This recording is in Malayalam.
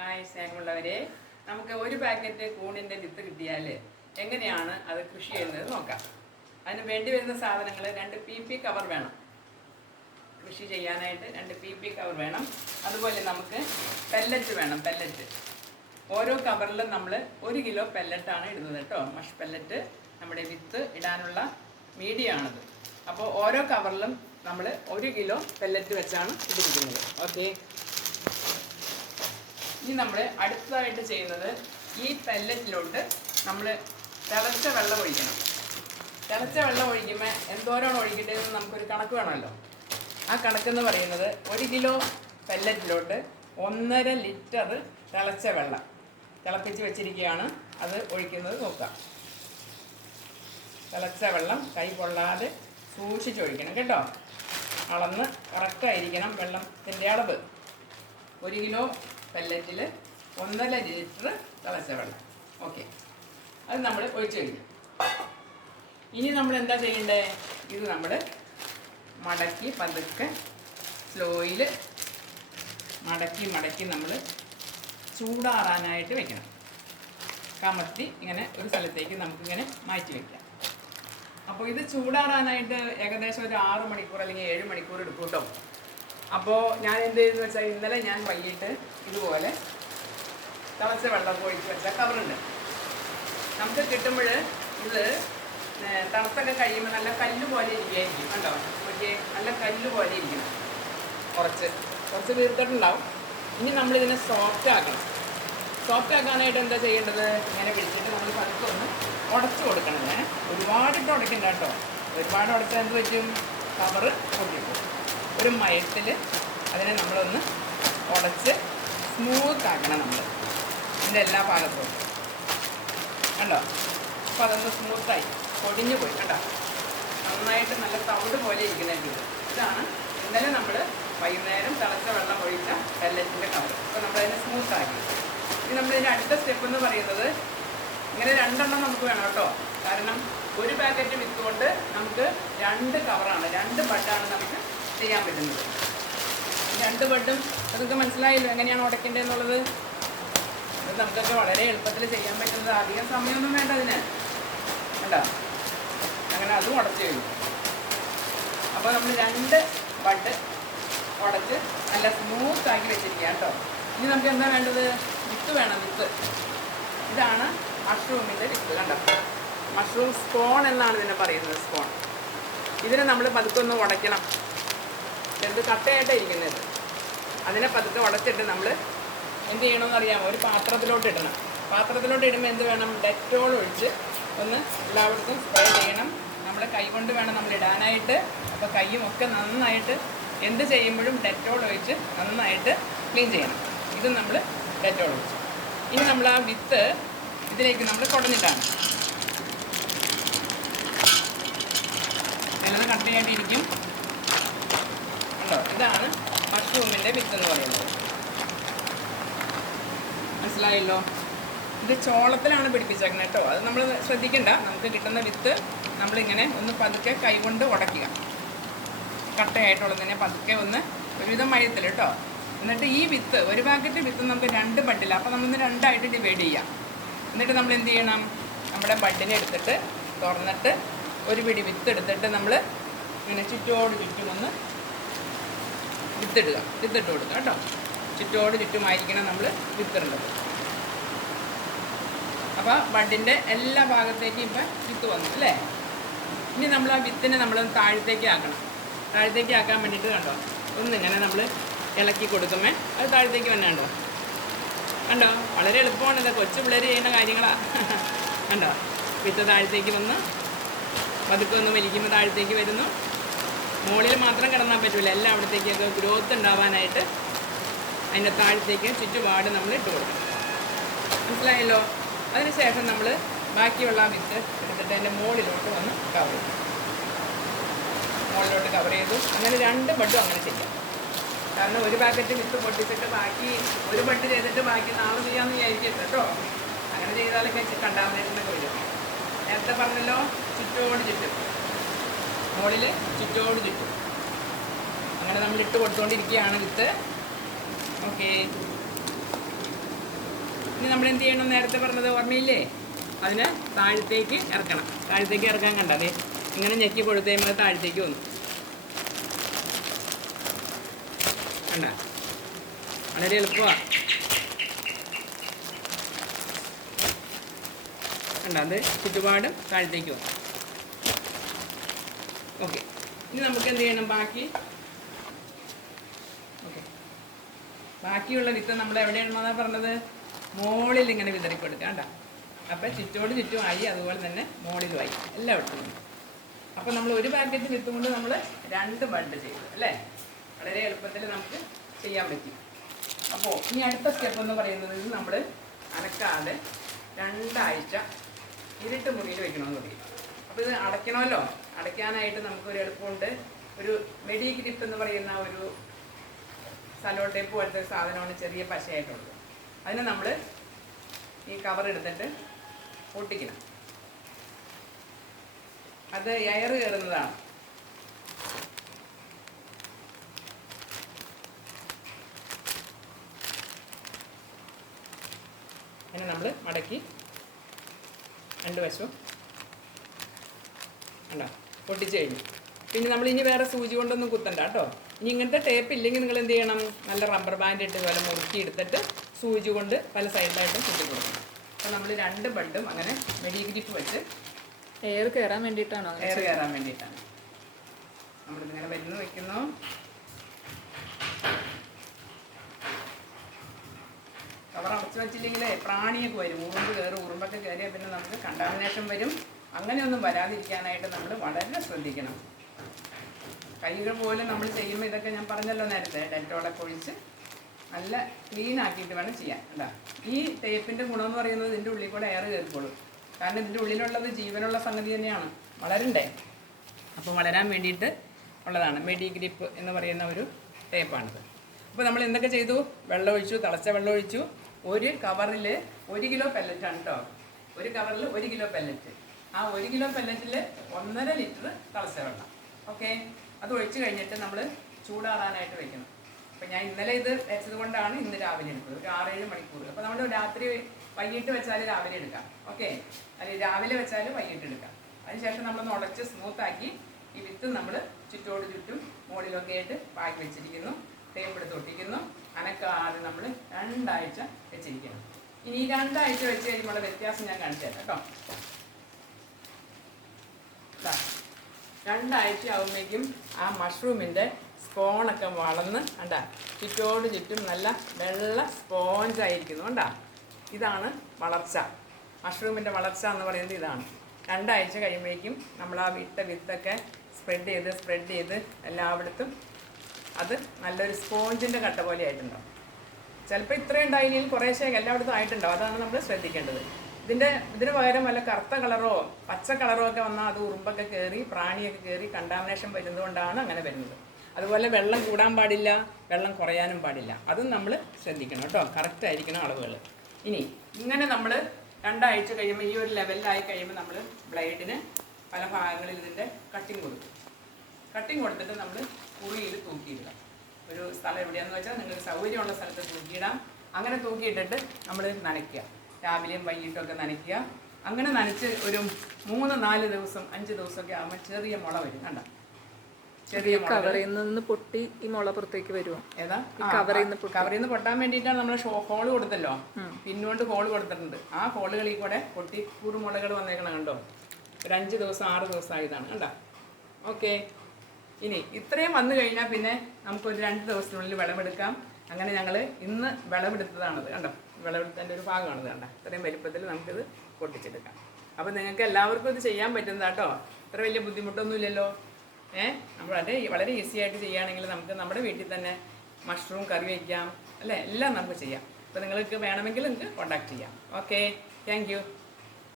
ഹായ് സ്നേഹമുള്ളവരെ, നമുക്ക് ഒരു പാക്കറ്റ് കൂണിൻ്റെ വിത്ത് കിട്ടിയാൽ എങ്ങനെയാണ് അത് കൃഷി ചെയ്യുന്നത് നോക്കാം. അതിന് വേണ്ടി വരുന്ന സാധനങ്ങൾ 2 PP കവർ വേണം. കൃഷി ചെയ്യാനായിട്ട് 2 PP കവർ വേണം. അതുപോലെ നമുക്ക് പെല്ലറ്റ് വേണം. പെല്ലറ്റ് ഓരോ കവറിലും നമ്മൾ 1 കിലോ പെല്ലറ്റാണ് ഇടുന്നത് കേട്ടോ. മഷ് പെല്ലറ്റ് നമ്മുടെ വിത്ത് ഇടാനുള്ള മീഡിയമാണത്. അപ്പോൾ ഓരോ കവറിലും നമ്മൾ 1 കിലോ പെല്ലറ്റ് വെച്ചാണ് ഇട്ടിരിക്കുന്നത്. ഓക്കെ, ഇനി നമ്മൾ അടുത്തതായിട്ട് ചെയ്യുന്നത് ഈ പെല്ലറ്റിലോട്ട് നമ്മൾ തിളച്ച വെള്ളം ഒഴിക്കണം. തിളച്ച വെള്ളം ഒഴിക്കുമ്പോൾ എന്തോരാണ് ഒഴിക്കേണ്ടതെന്ന് നമുക്കൊരു കണക്ക് വേണമല്ലോ. ആ കണക്കെന്ന് പറയുന്നത് 1 കിലോ പെല്ലറ്റിലോട്ട് 1.5 ലിറ്റർ തിളച്ച വെള്ളം തിളപ്പിച്ച് വെച്ചിരിക്കുകയാണ്. അത് ഒഴിക്കുന്നത് നോക്കാം. തിളച്ച വെള്ളം കൈ കൊള്ളാതെ സൂക്ഷിച്ചൊഴിക്കണം കേട്ടോ. അളന്ന് കറക്റ്റായിരിക്കണം വെള്ളത്തിൻ്റെ അളവ്. 1 കിലോ പെല്ലറ്റിൽ 1.5 ലിറ്റർ തിളച്ച വെള്ളം. ഓക്കെ, അത് നമ്മൾ ഒഴിച്ച് കഴിഞ്ഞു. ഇനി നമ്മൾ എന്താ ചെയ്യേണ്ടത്? ഇത് നമ്മൾ മടക്കി പതുക്കെ സ്ലോയിൽ മടക്കി നമ്മൾ ചൂടാറാനായിട്ട് വെക്കണം. കമത്തി ഇങ്ങനെ ഒരു സ്ഥലത്തേക്ക് നമുക്കിങ്ങനെ മാറ്റി വയ്ക്കാം. അപ്പോൾ ഇത് ചൂടാറാനായിട്ട് ഏകദേശം ഒരു 6 മണിക്കൂർ അല്ലെങ്കിൽ 7 മണിക്കൂർ എടുക്കും കേട്ടോ. അപ്പോൾ ഞാൻ എന്ത് ചെയ്തെന്ന് വെച്ചാൽ ഇന്നലെ ഞാൻ വൈകിട്ട് ഇതുപോലെ തിളച്ച വെള്ളം ഒഴിച്ച് വെച്ച കവറുണ്ട്. നമുക്ക് കിട്ടുമ്പോൾ ഇത് തണുത്തൊക്കെ കഴിയുമ്പോൾ നല്ല കല്ല് പോലെ ഇരിക്കുകയായിരിക്കും. കണ്ടോ, നോക്കിയേ, നല്ല കല്ല് പോലെ ഇരിക്കണം. കുറച്ച് വീർത്തിട്ടുണ്ടാവും. ഇനി നമ്മളിതിനെ സോഫ്റ്റ് ആക്കണം. സോഫ്റ്റ് ആക്കാനായിട്ട് എന്താ ചെയ്യേണ്ടത്? ഇങ്ങനെ പിടിച്ചിട്ട് നമ്മൾ പതുക്കെ ഒന്ന് ഉടച്ചു കൊടുക്കണത്. ഒരുപാടിട്ട് ഉടയ്ക്കണ്ട കേട്ടോ. ഒരുപാട് ഉടച്ചാൽ എന്ത് പറ്റും? കവറ് പൊട്ടിപ്പോകും. ഒരു മയത്തിൽ അതിനെ നമ്മളൊന്ന് ഉടച്ച് സ്മൂത്ത് ആക്കണം. നമ്മൾ ഇതിൻ്റെ എല്ലാ ഭാഗത്തും കണ്ടോ. അപ്പോൾ അതൊന്ന് സ്മൂത്തായി പൊടിഞ്ഞു പോയി കണ്ടോ. നന്നായിട്ട് നല്ല തവിട് പോലെ ഇരിക്കുന്നതായിട്ട് ഇതാണ് ഇന്നലെ നമ്മൾ വൈകുന്നേരം തിളച്ച വെള്ളം ഒഴിച്ച പെല്ലറ്റിൻ്റെ കവർ. അപ്പോൾ നമ്മളതിനെ സ്മൂത്താക്കി. ഇനി നമ്മളിതിൻ്റെ അടുത്ത സ്റ്റെപ്പ് എന്ന് പറയുന്നത് ഇങ്ങനെ 2 എണ്ണം നമുക്ക് വേണം കേട്ടോ. കാരണം ഒരു പാക്കറ്റ് വിത്ത് കൊണ്ട് നമുക്ക് 2 കവറാണ്, 2 ബഡാണ് നമുക്ക് ചെയ്യാൻ പറ്റുന്നത്. 2 ബഡും അതൊക്കെ മനസ്സിലായല്ലോ എങ്ങനെയാണ് ഉടയ്ക്കേണ്ടതെന്നുള്ളത്. അത് നമുക്കൊക്കെ വളരെ എളുപ്പത്തിൽ ചെയ്യാൻ പറ്റുന്നത്. അധികം സമയമൊന്നും വേണ്ട അതിന് കേട്ടോ. അങ്ങനെ അതും ഉടച്ചു കഴിഞ്ഞു. അപ്പോൾ നമ്മൾ 2 ബഡ് ഉടച്ച് നല്ല സ്മൂത്താക്കി വെച്ചിരിക്കുക കേട്ടോ. ഇനി നമുക്ക് എന്താ വേണ്ടത്? വിത്ത് വേണം. വിത്ത് ഇതാണ് മഷ്റൂമിൻ്റെ വിത്ത് കണ്ടോ. മഷ്റൂം സ്പോൺ എന്നാണ് ഇതിനെ പറയുന്നത്. സ്പോൺ. ഇതിനെ നമ്മൾ പതുക്കെ ഒന്ന് ഉടയ്ക്കണം. എന്ത് കട്ടയായിട്ടാണ് ഇരിക്കുന്നത്. അതിനെ പതുക്കെ ഉടച്ചിട്ട് നമ്മൾ എന്ത് ചെയ്യണമെന്ന് അറിയാമോ? ഒരു പാത്രത്തിലോട്ട് ഇടണം. പാത്രത്തിലോട്ട് ഇടുമ്പോൾ എന്ത് വേണം? ഡെറ്റോൾ ഒഴിച്ച് ഒന്ന് എല്ലാവർക്കും സ്പ്രേ ചെയ്യണം. നമ്മൾ കൈ കൊണ്ട് വേണം നമ്മൾ ഇടാനായിട്ട്. അപ്പോൾ കൈയും ഒക്കെ നന്നായിട്ട് എന്ത് ചെയ്യുമ്പോഴും ഡെറ്റോൾ ഒഴിച്ച് നന്നായിട്ട് ക്ലീൻ ചെയ്യണം. ഇത് നമ്മൾ ഡെറ്റോൾ ഒഴിച്ച്. ഇനി നമ്മൾ ആ വിത്ത് ഇതിലേക്ക് നമ്മൾ കുടഞ്ഞിട്ടാണ്. ചിലത് കട്ടയായിട്ടിരിക്കും. ഇതാണ് മഷ്റൂമിൻ്റെ വിത്ത് എന്ന് പറയുന്നത്. മനസ്സിലായല്ലോ. ഇത് ചോളത്തിലാണ് പിടിപ്പിച്ചേക്കുന്നത് കേട്ടോ. അത് നമ്മൾ ശ്രദ്ധിക്കണ്ട. നമുക്ക് കിട്ടുന്ന വിത്ത് നമ്മളിങ്ങനെ ഒന്ന് പതുക്കെ കൈകൊണ്ട് ഉടയ്ക്കുക. കട്ടയായിട്ടുള്ളതിനെ പതുക്കെ ഒന്ന് ഒരുവിധം മയത്തിൽ കേട്ടോ. എന്നിട്ട് ഈ വിത്ത് ഒരു പാക്കറ്റ് വിത്ത് നമുക്ക് 2 ബഡില്ല. അപ്പോൾ നമ്മൾ 2 ആയിട്ട് ഡിവൈഡ് ചെയ്യാം. എന്നിട്ട് നമ്മൾ എന്ത് ചെയ്യണം? നമ്മുടെ ബഡിനെ എടുത്തിട്ട് തുറന്നിട്ട് ഒരു പിടി വിത്ത് എടുത്തിട്ട് നമ്മൾ ഇങ്ങനെ ചുറ്റോട് ചുറ്റുമൊന്ന് വിത്തിട്ട് കൊടുക്കുക കേട്ടോ. ചുറ്റോട് ചുറ്റുമായിരിക്കണം നമ്മൾ വിത്തിടേണ്ടത്. അപ്പോൾ ബഡിൻ്റെ എല്ലാ ഭാഗത്തേക്കും ഇപ്പം വിത്ത് വന്നു അല്ലേ. ഇനി നമ്മൾ ആ വിത്തിനെ നമ്മളൊന്ന് താഴത്തേക്ക് ആക്കണം. താഴത്തേക്ക് ആക്കാൻ വേണ്ടിയിട്ട് കണ്ടോ ഒന്നിങ്ങനെ നമ്മൾ ഇളക്കി കൊടുക്കുമേ അത് താഴത്തേക്ക് വന്നാണ്ടോ. കണ്ടോ, വളരെ എളുപ്പമാണിത്. കൊച്ചു പിള്ളേർ ചെയ്യുന്ന കാര്യങ്ങളാണ്. കണ്ടോ, വിത്ത് താഴത്തേക്ക് വന്ന് പതുക്കെ ഒന്ന് വലിക്കുമ്പോൾ താഴത്തേക്ക് വരുന്നു. മുകളിൽ മാത്രം കിടന്നാൽ പറ്റില്ല. എല്ലാം അവിടത്തേക്കൊക്കെ ഗ്രോത്ത് ഉണ്ടാവാനായിട്ട് അതിൻ്റെ താഴത്തേക്ക് ചുറ്റുപാട് നമ്മൾ ഇട്ട് കൊടുക്കണം. മനസ്സിലായല്ലോ. അതിനുശേഷം നമ്മൾ ബാക്കിയുള്ള വിത്ത് എടുത്തിട്ട് അതിൻ്റെ മുകളിലോട്ട് വന്ന് കവർ ചെയ്യും. മുകളിലോട്ട് കവർ ചെയ്തു. അങ്ങനെ 2 ബഡും അങ്ങനെ ചെയ്യാം. കാരണം ഒരു പാക്കറ്റ് വിത്ത് പൊട്ടിച്ചിട്ട് ബാക്കി ഒരു ബഡ് ചെയ്തിട്ട് ബാക്കി നാളെ ചെയ്യാമെന്ന് വിചാരിക്കരുത് കേട്ടോ. അങ്ങനെ ചെയ്താലൊക്കെ കണ്ടാകുന്നതിനൊക്കെ വരും. നേരത്തെ പറഞ്ഞല്ലോ, ചുറ്റോട് ചുറ്റും, മുകളിൽ ചുറ്റോട് ചുറ്റും അങ്ങനെ നമ്മൾ ഇട്ട് കൊടുത്തുകൊണ്ടിരിക്കുകയാണ് വിത്ത്. ഓക്കെ, ഇനി നമ്മൾ എന്ത് ചെയ്യണം? നേരത്തെ പറഞ്ഞത് ഓർമ്മയില്ലേ? അതിനെ താഴത്തേക്ക് ഇറക്കണം. താഴത്തേക്ക് ഇറക്കാൻ കണ്ടത് ഇങ്ങനെ ഞെക്കി കൊടുത്തു കഴിയുമ്പോൾ താഴത്തേക്ക് വന്നു. കണ്ട, വളരെ എളുപ്പമാണ്. കണ്ട, അത് ചുറ്റുപാടും താഴത്തേക്ക് വന്നു. ഓക്കെ, ഇനി നമുക്ക് എന്ത് ചെയ്യണം? ബാക്കിയുള്ള വിത്ത് നമ്മൾ എവിടെയാണെന്നാണ് പറഞ്ഞത്? മുകളിൽ ഇങ്ങനെ വിതറി കൊടുക്കുക. കണ്ട, അപ്പം ചുറ്റോട് ചുറ്റുമായി, അതുപോലെ തന്നെ മുകളിലുമായി, എല്ലായിടത്തും. അപ്പം നമ്മൾ ഒരു പാക്കറ്റ് വിത്ത് കൊണ്ട് നമ്മൾ 2 ബഡ് ചെയ്തു അല്ലേ? വളരെ എളുപ്പത്തിൽ നമുക്ക് ചെയ്യാൻ പറ്റി. അപ്പോൾ ഇനി അടുത്ത സ്റ്റെപ്പ് എന്ന് പറയുന്നത്, ഇത് നമ്മൾ അനക്കാതെ 2 ആഴ്ച ഇരുട്ട് മുറിയിൽ വെക്കണമെന്ന് പറയും. അപ്പോൾ ഇത് അടയ്ക്കണമല്ലോ. അടയ്ക്കാനായിട്ട് നമുക്കൊരു എളുപ്പമുണ്ട്. ഒരു മെഡി ഗ്രിപ്പ് എന്ന് പറയുന്ന ഒരു സലോ ടേപ്പ് പോലത്തെ സാധനമാണ്, ചെറിയ പശയായിട്ടുള്ളത്. അതിന് നമ്മൾ ഈ കവർ എടുത്തിട്ട് പൊട്ടിക്കണം. അത് എയർ കയറുന്നതാണ്. അങ്ങനെ നമ്മൾ മടക്കി 2 വശവും ഉണ്ടോ പൊട്ടിച്ച് കഴിഞ്ഞു. പിന്നെ നമ്മൾ ഇനി വേറെ സൂചി കൊണ്ടൊന്നും കുത്തണ്ട കേട്ടോ. ഇനി ഇങ്ങനത്തെ ടേപ്പ് ഇല്ലെങ്കിൽ നിങ്ങൾ എന്ത് ചെയ്യണം? നല്ല റബ്ബർ ബാൻഡ് ഇട്ട് പോലെ മുറുക്കി എടുത്തിട്ട് സൂചി കൊണ്ട് പല സൈഡിലായിട്ടും കുത്തി കൊടുക്കണം. അപ്പോൾ നമ്മൾ 2 ബഡും അങ്ങനെ മെഡി ഗ്രിപ്പ് വെച്ച് എയർ കയറാൻ വേണ്ടിയിട്ടാണോ? എയർ കയറാൻ വേണ്ടിയിട്ടാണ് നമ്മളിതിങ്ങനെ വരുന്നു വയ്ക്കുന്നു. കവർ അടച്ചു വെച്ചില്ലെങ്കിൽ പ്രാണിയൊക്കെ വരും, ഉറുമ്പ് കയറും. ഉറുമ്പൊക്കെ കയറിയാൽ പിന്നെ നമുക്ക് കണ്ടാമിനേഷൻ വരും. അങ്ങനെയൊന്നും വരാതിരിക്കാനായിട്ട് നമ്മൾ വളരെ ശ്രദ്ധിക്കണം. കൈകൾ പോലും നമ്മൾ ചെയ്യുമ്പോൾ ഇതൊക്കെ ഞാൻ പറഞ്ഞല്ലോ നേരത്തെ, ഡെറ്റോളൊക്കെ ഒഴിച്ച് നല്ല ക്ലീൻ ആക്കിയിട്ട് വേണം ചെയ്യാൻ. അല്ല, ഈ ടേപ്പിൻ്റെ ഗുണമെന്ന് പറയുന്നത് ഇതിൻ്റെ ഉള്ളിൽ കൂടെ എയർ കയറിക്കോളും. കാരണം ഇതിൻ്റെ ഉള്ളിലുള്ളത് ജീവനുള്ള സംഗതി തന്നെയാണ്, വളരണ്ടേ. അപ്പോൾ വളരാൻ വേണ്ടിയിട്ട് ഉള്ളതാണ് മെഡി ഗ്രിപ്പ് എന്ന് പറയുന്ന ഒരു ടേപ്പാണിത്. അപ്പോൾ നമ്മൾ എന്തൊക്കെ ചെയ്തു? വെള്ളം ഒഴിച്ചു, തിളച്ച വെള്ളം ഒഴിച്ചു. ഒരു കവറിൽ 1 കിലോ പെല്ലറ്റാണ് കേട്ടോ. ഒരു കവറിൽ 1 കിലോ പെല്ലറ്റ്. ആ 1 കിലോ പെല്ലറ്റിൽ 1.5 ലിറ്റർ തിളച്ച വെള്ളം. ഓക്കെ, അത് ഒഴിച്ച് കഴിഞ്ഞിട്ട് നമ്മൾ ചൂടാറാനായിട്ട് വെക്കണം. അപ്പോൾ ഞാൻ ഇന്നലെ ഇത് വെച്ചത് കൊണ്ടാണ് ഇന്ന് രാവിലെ എടുത്തത്, ഒരു 6-7 മണിക്കൂർ. അപ്പോൾ നമ്മൾ രാത്രി വൈകിട്ട് വെച്ചാൽ രാവിലെ എടുക്കാം. ഓക്കെ, അല്ലെങ്കിൽ രാവിലെ വെച്ചാൽ വൈകിട്ട് എടുക്കാം. അതിനുശേഷം നമ്മളൊന്ന് ഉടച്ച് സ്മൂത്താക്കി ഈ വിത്ത് നമ്മൾ ചുറ്റോട് ചുറ്റും മുകളിലൊക്കെ ആയിട്ട് പാക്കി വെച്ചിരിക്കുന്നു. ടേപ്പ് എടുത്ത് ഒട്ടിക്കുന്നു. അനക്കാതെ നമ്മൾ 2 ആഴ്ച വെച്ചിരിക്കണം. ഇനി ഈ 2 ആഴ്ച വെച്ച് കഴിയുമ്പോൾ വ്യത്യാസം ഞാൻ കാണിച്ചു തരാം കേട്ടോ. 2 ആഴ്ച ആകുമ്പോഴേക്കും ആ മഷ്റൂമിൻ്റെ സ്പോണൊക്കെ വളർന്ന് കണ്ട ചുറ്റോട് ചുറ്റും നല്ല വെള്ള സ്പോഞ്ചായിരിക്കുന്നു. കണ്ടാ, ഇതാണ് വളർച്ച. മഷ്റൂമിൻ്റെ വളർച്ച എന്ന് പറയുന്നത് ഇതാണ്. 2 ആഴ്ച കഴിയുമ്പോഴേക്കും നമ്മൾ ആ വിത്തൊക്കെ സ്പ്രെഡ് ചെയ്ത് എല്ലായിടത്തും അത് നല്ലൊരു സ്പോഞ്ചിൻ്റെ കട്ട പോലെ ആയിട്ടുണ്ടാവും. ചിലപ്പോൾ ഇത്രയും ഉണ്ടായില്ലെങ്കിൽ കുറേശ്ശേ എല്ലായിടത്തും ആയിട്ടുണ്ടാവും. അതാണ് നമ്മൾ ശ്രദ്ധിക്കേണ്ടത്. ഇതിന് പകരം വല്ല കറുത്ത കളറോ പച്ച കളറോ ഒക്കെ വന്നാൽ അത് ഉറുമ്പൊക്കെ കയറി പ്രാണിയൊക്കെ കയറി കണ്ടാമിനേഷൻ വരുന്നതുകൊണ്ടാണ് അങ്ങനെ വരുന്നത്. അതുപോലെ വെള്ളം കൂടാൻ പാടില്ല, വെള്ളം കുറയാനും പാടില്ല. അതും നമ്മൾ ശ്രദ്ധിക്കണം കേട്ടോ. കറക്റ്റ് ആയിരിക്കണം അളവുകൾ. ഇനി ഇങ്ങനെ നമ്മൾ 2 ആഴ്ച കഴിയുമ്പോൾ ഈ ഒരു ലെവലിലായി കഴിയുമ്പോൾ നമ്മൾ ബ്ലേഡിന് പല ഭാഗങ്ങളിൽ ഇതിൻ്റെ കട്ടിങ് കൊടുക്കും. കട്ടിങ് കൊടുത്തിട്ട് നമ്മൾ കുറിയിൽ തൂക്കിയിടാം. ഒരു സ്ഥലം എവിടെയാണെന്ന് വെച്ചാൽ നിങ്ങൾക്ക് സൗകര്യമുള്ള സ്ഥലത്ത് തൂക്കിയിടാം. അങ്ങനെ തൂക്കിയിട്ടിട്ട് നമ്മൾ നനയ്ക്കുക. രാവിലെയും വൈകിട്ടും ഒക്കെ നനയ്ക്കുക. അങ്ങനെ നനച്ച് ഒരു 3-4 ദിവസം 5 ദിവസമൊക്കെ ആകുമ്പോൾ ചെറിയ മുള വരും. കണ്ട, ചെറിയ കവറിൽ നിന്ന് പൊട്ടി ഈ മുള പുറത്തേക്ക് വരുമോ? ഏതാ? കവറിൽ നിന്ന് പൊട്ടാൻ വേണ്ടിയിട്ടാണ് നമ്മൾ ഹോള് കൊടുത്തല്ലോ, പിന്നുകൊണ്ട് ഹോള് കൊടുത്തിട്ടുണ്ട്. ആ ഹോളുകളിൽ കൂടെ പൊട്ടി കുറുമുളകൾ വന്നേക്കണം. കണ്ടോ, ഒരു 5 ദിവസം 6 ദിവസം ആയതാണ്. കണ്ടോ? ഓക്കെ, ഇനി ഇത്രയും വന്നു കഴിഞ്ഞാൽ പിന്നെ നമുക്കൊരു 2 ദിവസത്തിനുള്ളിൽ വിളവെടുക്കാം. അങ്ങനെ ഞങ്ങൾ ഇന്ന് വിളവെടുത്തതാണത്. കണ്ടോ, വിളവെടുത്തതിൻ്റെ ഒരു ഭാഗമാണത്. കണ്ടോ, ഇത്രയും വലിപ്പത്തിൽ നമുക്കിത് പൊട്ടിച്ചെടുക്കാം. അപ്പോൾ നിങ്ങൾക്ക് എല്ലാവർക്കും ഇത് ചെയ്യാൻ പറ്റുന്നതാട്ടോ. ഇത്ര വലിയ ബുദ്ധിമുട്ടൊന്നുമില്ലല്ലോ. നമ്മൾ വളരെ ഈസി ആയിട്ട് ചെയ്യുകയാണെങ്കിൽ നമുക്ക് നമ്മുടെ വീട്ടിൽ തന്നെ മഷ്റൂം കറി വയ്ക്കാം അല്ലേ, എല്ലാം നമുക്ക് ചെയ്യാം. അപ്പോൾ നിങ്ങൾക്ക് വേണമെങ്കിൽ നിങ്ങൾക്ക് കോൺടാക്ട് ചെയ്യാം. Okay, thank you.